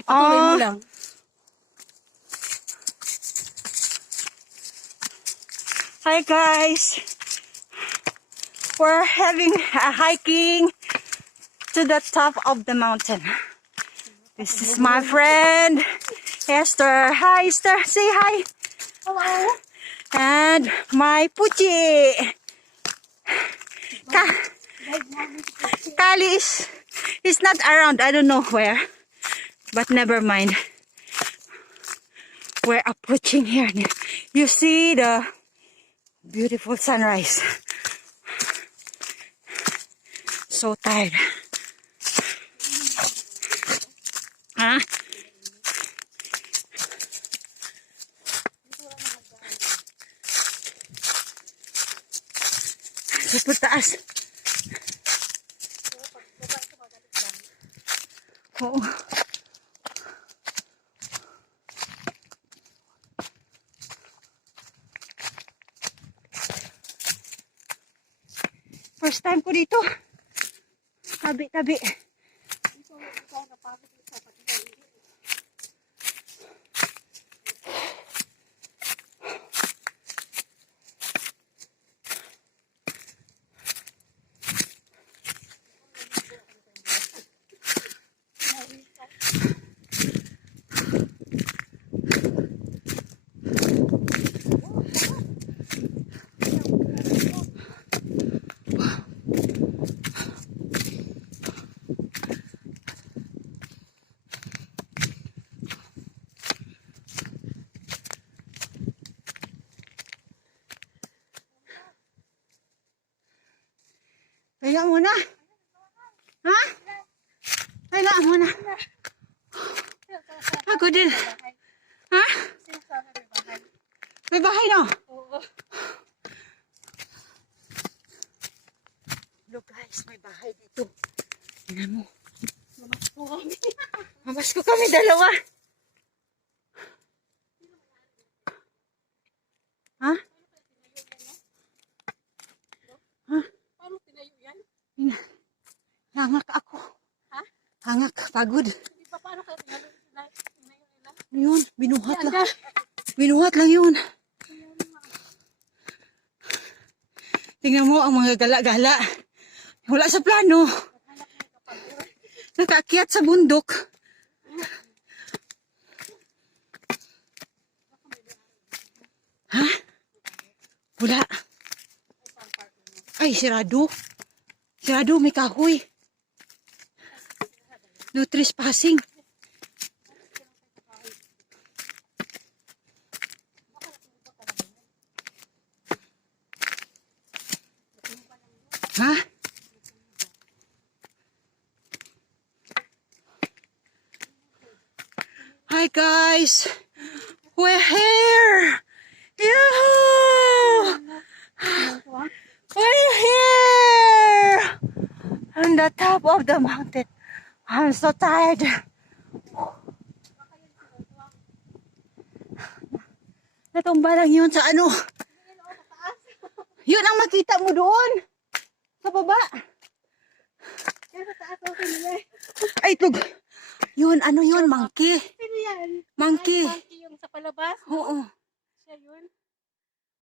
Ituloy mo lang. Hi guys, we're having a hiking to the top of the mountain. This is my friend Esther. Hi Esther, say hi. Hello. And my Puchi. Kali is not around. I don't know where, but never mind. We're approaching here. You see the beautiful sunrise. So tired. Huh? Super taas. Oo. First time ko dito. Tabi-tabi. Kaya muna. Ha? Kaya muna. Ako din. Ha? May bahay no? Oo. Look guys, may bahay dito. Tingnan mo. Mamasko kami. Mamasko kami dalawa. Ha? Ha? Paano tinayo yan? Hangak ako. Ha? Hangak, pagod. Di ba paano kayo tinayo nila? Ano yun? Binuhat Yan, lang. Binuhat lang yun. Tingnan mo ang mga gala-gala. Wala sa plano. Nakaakyat sa bundok. Ha? Wala. Ay, sirado. Sirado, may kahoy. No trespassing. Ha? Hi guys, we're here. Yoo-hoo! We're here on the top of the mountain. I'm so tired. Natumba lang yun sa ano. Yun ang makita mo doon. Sa baba. Yan sa taas ako nila. Ay, tug. Yun, ano yun? Monkey. Sino yan? Monkey. Monkey yung sa palabas. Oo. Siya yun.